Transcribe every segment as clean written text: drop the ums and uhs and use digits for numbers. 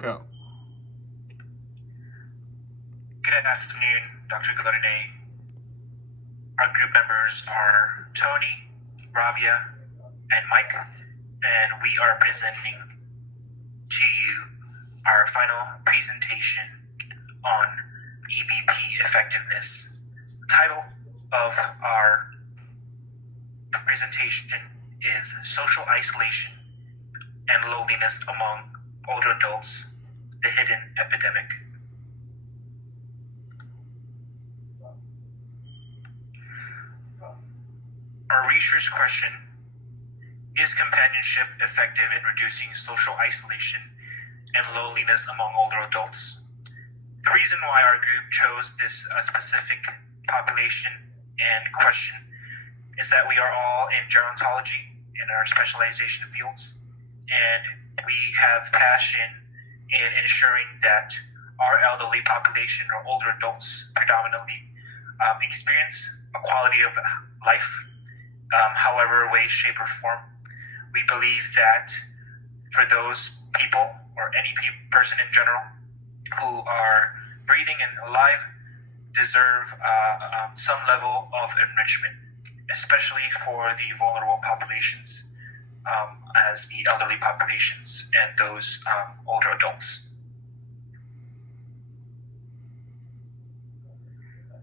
Go. Good afternoon, Dr. Godine. Our group members are Tony, Rabia, and Mike, and we are presenting to you our final presentation on EBP effectiveness. The title of our presentation is Social Isolation and Loneliness Among Older Adults, the Hidden Epidemic. Our research question: is companionship effective in reducing social isolation and loneliness among older adults? The reason why our group chose this specific population and question is that we are all in gerontology in our specialization fields, and we have passion in ensuring that our elderly population or older adults predominantly experience a quality of life, however way, shape, or form. We believe that for those people or any person in general who are breathing and alive deserve some level of enrichment, especially for the vulnerable populations, as the elderly populations and those older adults.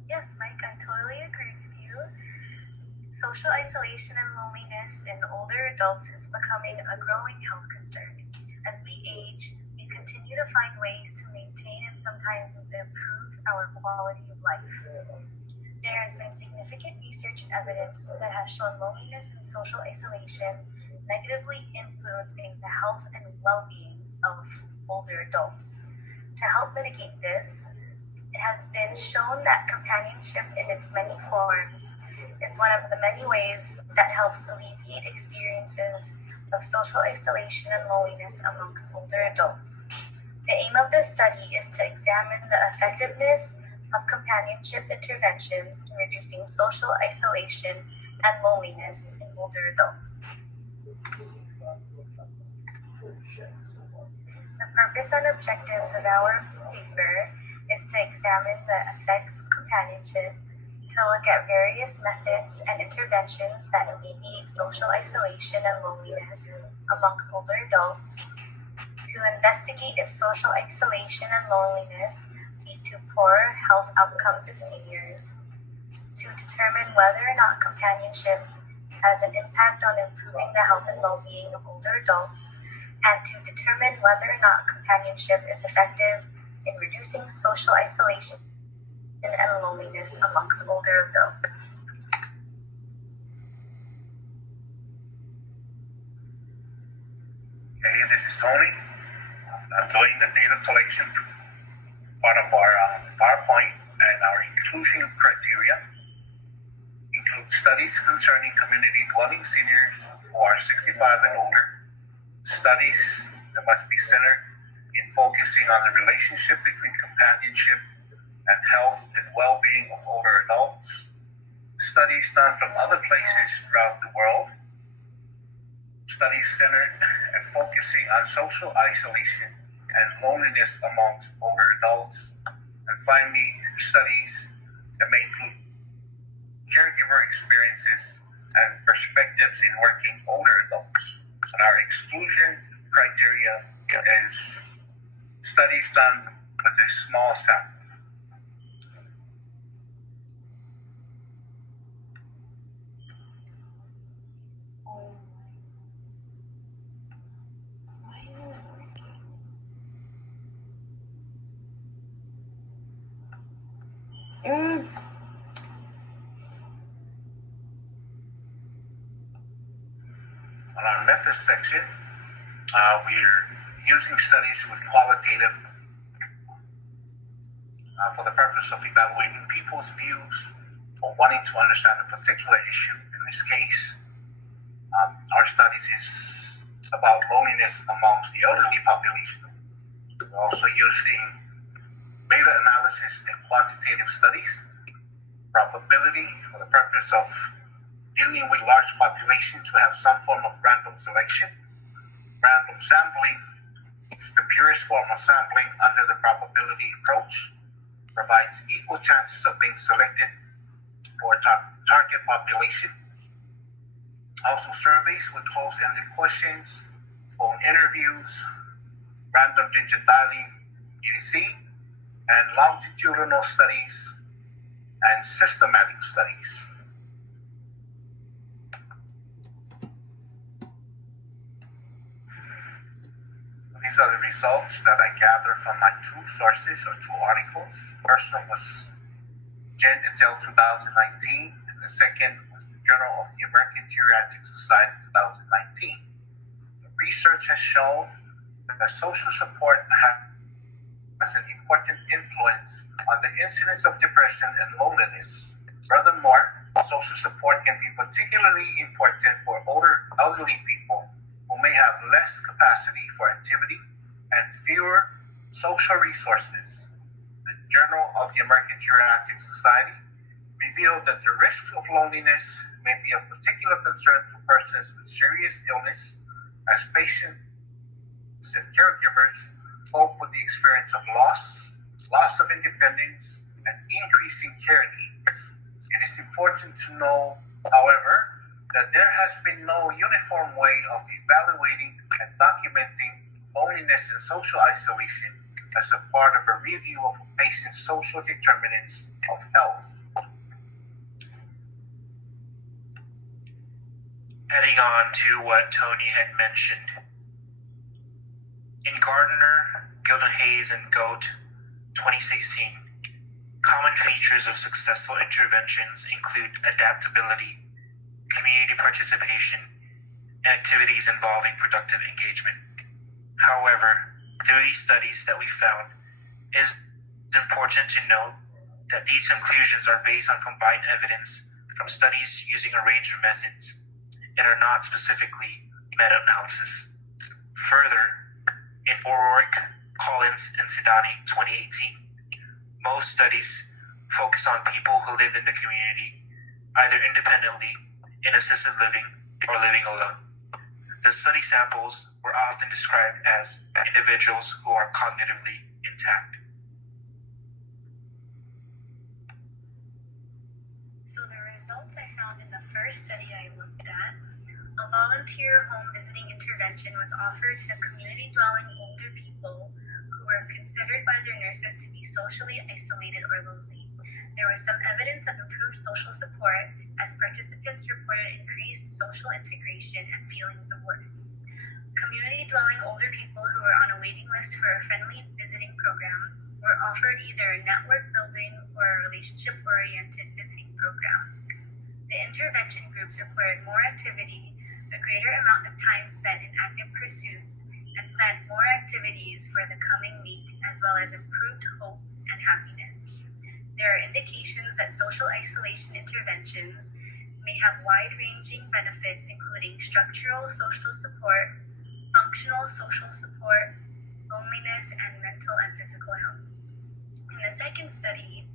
Yes, Mike, I totally agree with you. Social isolation and loneliness in older adults is becoming a growing health concern. As we age, we continue to find ways to maintain and sometimes improve our quality of life. There has been significant research and evidence that has shown loneliness and social isolation negatively influencing the health and well-being of older adults. To help mitigate this, it has been shown that companionship in its many forms is one of the many ways that helps alleviate experiences of social isolation and loneliness amongst older adults. The aim of this study is to examine the effectiveness of companionship interventions in reducing social isolation and loneliness in older adults. The purpose and objectives of our paper is to examine the effects of companionship, to look at various methods and interventions that alleviate social isolation and loneliness amongst older adults, to investigate if social isolation and loneliness lead to poorer health outcomes of seniors, to determine whether or not companionship has an impact on improving the health and well-being of older adults, and to determine whether or not companionship is effective in reducing social isolation and loneliness amongst older adults. Hey, this is Tony. I'm doing the data collection, part of our PowerPoint, and our inclusion criteria include studies concerning community dwelling seniors who are 65 and older, studies that must be centered in focusing on the relationship between companionship and health and well-being of older adults, studies done from other places throughout the world, studies centered and focusing on social isolation and loneliness amongst older adults, and finally, studies that may include caregiver experiences and perspectives in working older adults. And our exclusion criteria is studies done with a small sample. On our methods section, we're using studies with qualitative for the purpose of evaluating people's views or wanting to understand a particular issue. In this case, our studies is about loneliness amongst the elderly population. We're also using meta-analysis and quantitative studies, probability for the purpose of dealing with large population to have some form of random selection, random sampling, which is the pure purest form of sampling under the probability approach provides equal chances of being selected for a target population. Also, surveys with closed-ended questions, phone interviews, random digitaling, etc., and longitudinal studies and systematic studies. These are the results that I gathered from my two sources or two articles. First one was Gen et al. 2019, and the second was the Journal of the American Geriatric Society 2019. The research has shown that social support has an important influence on the incidence of depression and loneliness. Furthermore, social support can be particularly important for elderly people who may have less capacity for activity and fewer social resources. The Journal of the American Geriatric Society revealed that the risks of loneliness may be of particular concern to persons with serious illness, as patients and caregivers cope with the experience of loss of independence, and increasing care needs. It is important to know, however, that there has been no uniform way of evaluating and documenting loneliness and social isolation as a part of a review of a patient's social determinants of health. Adding on to what Tony had mentioned, in Gardner, Gilden Hayes, and Goat 2016, common features of successful interventions include adaptability, community participation, and activities involving productive engagement. However, through these studies that we found, it is important to note that these conclusions are based on combined evidence from studies using a range of methods and are not specifically meta-analysis. Further, in O'Rourke, Collins, and Sidani 2018, most studies focus on people who live in the community, either independently, in assisted living, or living alone. The study samples were often described as individuals who are cognitively intact. So the results I found in the first study I looked at, a volunteer home visiting intervention was offered to community-dwelling older people who were considered by their nurses to be socially isolated or lonely. There was some evidence of improved social support as participants reported increased social integration and feelings of worth. Community-dwelling older people who were on a waiting list for a friendly visiting program were offered either a network building or a relationship-oriented visiting program. The intervention groups reported more activity, a greater amount of time spent in active pursuits, and planned more activities for the coming week, as well as improved hope and happiness. There are indications that social isolation interventions may have wide-ranging benefits, including structural social support, functional social support, loneliness, and mental and physical health. In the second study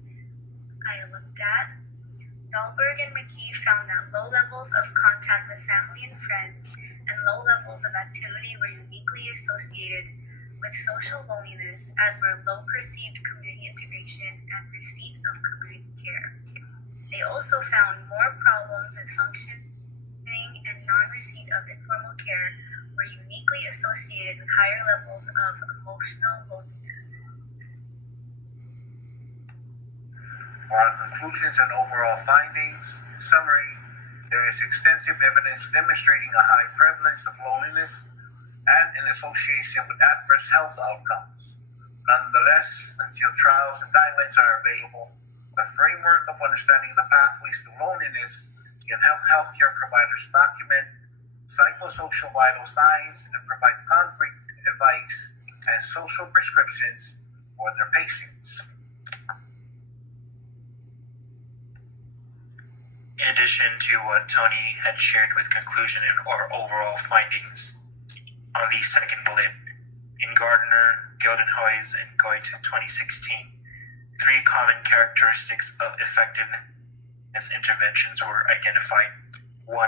I looked at, Dahlberg and McKee found that low levels of contact with family and friends and low levels of activity were uniquely associated with social loneliness, as were low perceived community integration and receipt of community care. They also found more problems with functioning and non-receipt of informal care were uniquely associated with higher levels of emotional loneliness. Our conclusions and overall findings. In summary, there is extensive evidence demonstrating a high prevalence of loneliness and an association with adverse health outcomes. Nonetheless, until trials and guidelines are available, a framework of understanding the pathways to loneliness can help healthcare providers document psychosocial vital signs and provide concrete advice and social prescriptions for their patients. In addition to what Tony had shared with conclusion and or overall findings on the second bullet, in Gardner, Gilden Hayes, and Goit 2016, 3 common characteristics of effectiveness interventions were identified. 1.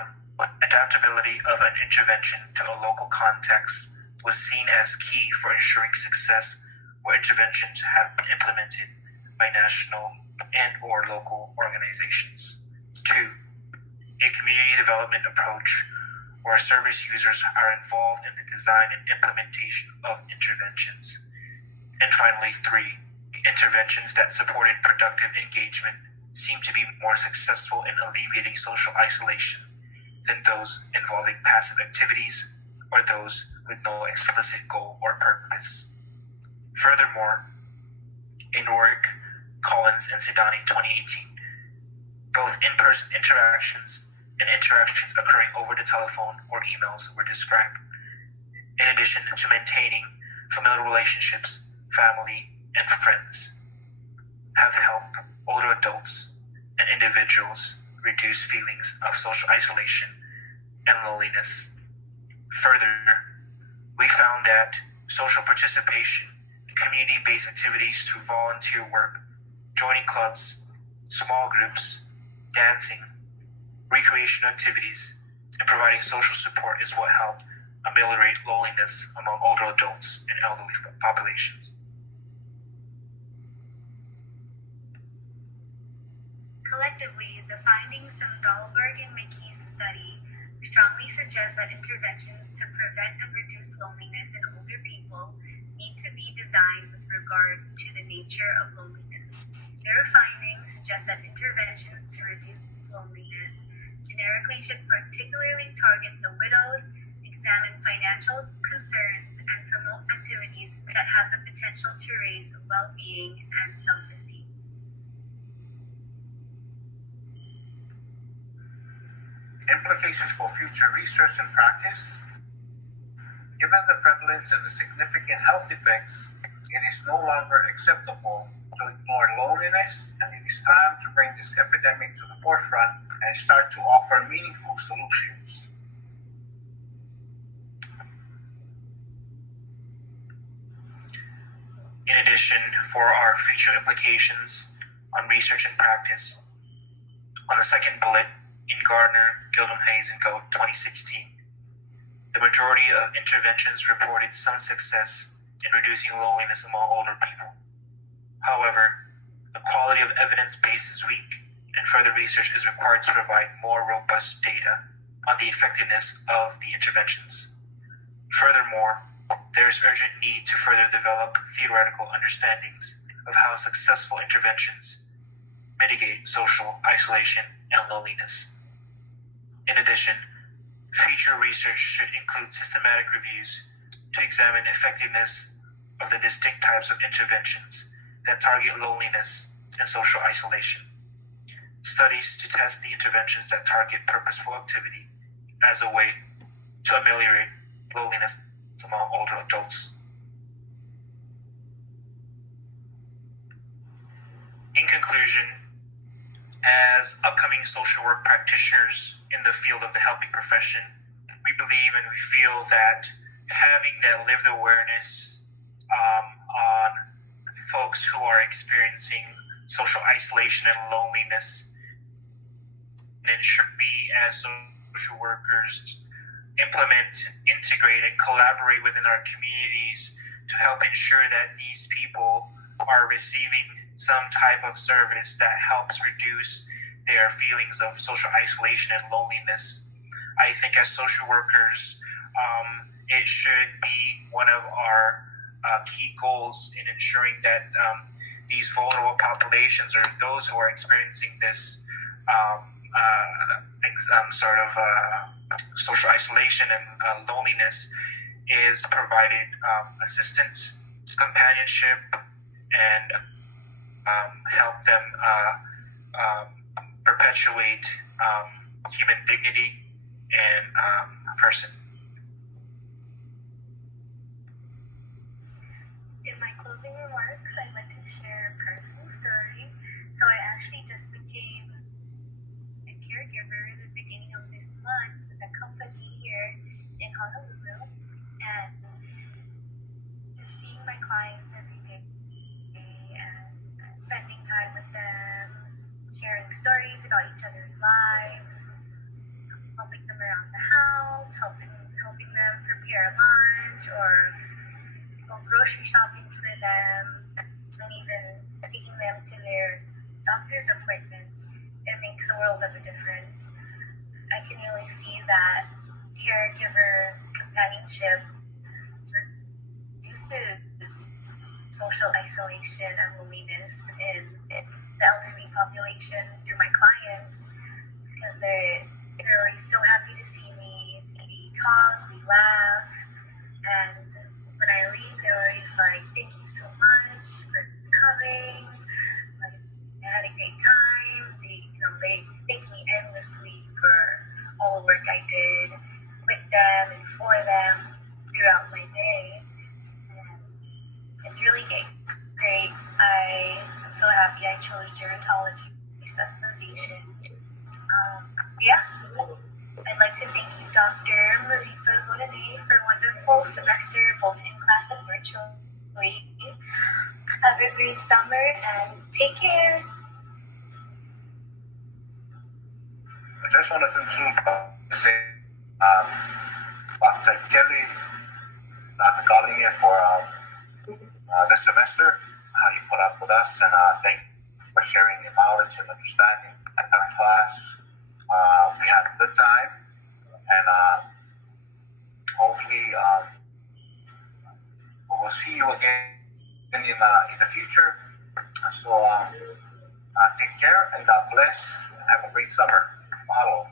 Adaptability of an intervention to a local context was seen as key for ensuring success where interventions have been implemented by national and or local organizations. 2. A community development approach where service users are involved in the design and implementation of interventions. And finally, 3. Interventions that supported productive engagement seem to be more successful in alleviating social isolation than those involving passive activities or those with no explicit goal or purpose. Furthermore, in work, Collins and Sidani 2018, both in-person interactions and interactions occurring over the telephone or emails were described, in addition to maintaining familial relationships, family, and friends, have helped older adults and individuals reduce feelings of social isolation and loneliness. Further, we found that social participation, community-based activities through volunteer work, joining clubs, small groups, dancing, recreational activities, and providing social support is what helped ameliorate loneliness among older adults and elderly populations. Collectively, the findings from Dahlberg and McKee's study strongly suggest that interventions to prevent and reduce loneliness in older people need to be designed with regard to the nature of loneliness. Their findings suggest that interventions to reduce loneliness generically should particularly target the widowed, examine financial concerns, and promote activities that have the potential to raise well-being and self-esteem. Implications for future research and practice. Given the prevalence and the significant health effects, it is no longer acceptable to ignore loneliness, and it is time to bring this epidemic to the forefront and start to offer meaningful solutions. In addition, for our future implications on research and practice, on the second bullet, in Gardner, Gilman Hayes, and Goat 2016, the majority of interventions reported some success in reducing loneliness among older people. However, the quality of evidence base is weak, and further research is required to provide more robust data on the effectiveness of the interventions. Furthermore, there is urgent need to further develop theoretical understandings of how successful interventions mitigate social isolation and loneliness. In addition, future research should include systematic reviews to examine effectiveness of the distinct types of interventions that target loneliness and social isolation. Studies to test the interventions that target purposeful activity as a way to ameliorate loneliness among older adults. In conclusion, as upcoming social work practitioners in the field of the helping profession, we believe and we feel that having that lived awareness on folks who are experiencing social isolation and loneliness, and ensure we as social workers implement, integrate, and collaborate within our communities to help ensure that these people are receiving some type of service that helps reduce their feelings of social isolation and loneliness. I think as social workers, it should be one of our key goals in ensuring that these vulnerable populations or those who are experiencing this social isolation and loneliness is provided assistance, companionship, and help them perpetuate human dignity and person. In my closing remarks, I'd like to share a personal story. So I actually just became a caregiver at the beginning of this month with a company here in Honolulu, and just seeing my clients every day and spending time with them, sharing stories about each other's lives, helping them around the house, helping helping them prepare lunch or go grocery shopping for them, and even taking them to their doctor's appointments. It makes a world of a difference. I can really see that caregiver companionship reduces social isolation and loneliness in the elderly population through my clients, because they're always so happy to see me. We talk, we laugh, and when I leave, they're always like, "Thank you so much for coming. Like, I had a great time." They thank me endlessly for all the work I did with them and for them throughout my day. And it's really great. I'm so happy I chose gerontology specialization. Yeah, I'd like to thank you, Dr. Marita Godinay, for a wonderful semester, both in class and virtually. Have a great summer and take care. I just want to conclude by saying, after telling Dr. Godinay for this semester, how you put up with us, and thank you for sharing your knowledge and understanding in our class. We had a good time, and hopefully we will see you again in the future. So take care and God bless. Have a great summer. Mahalo.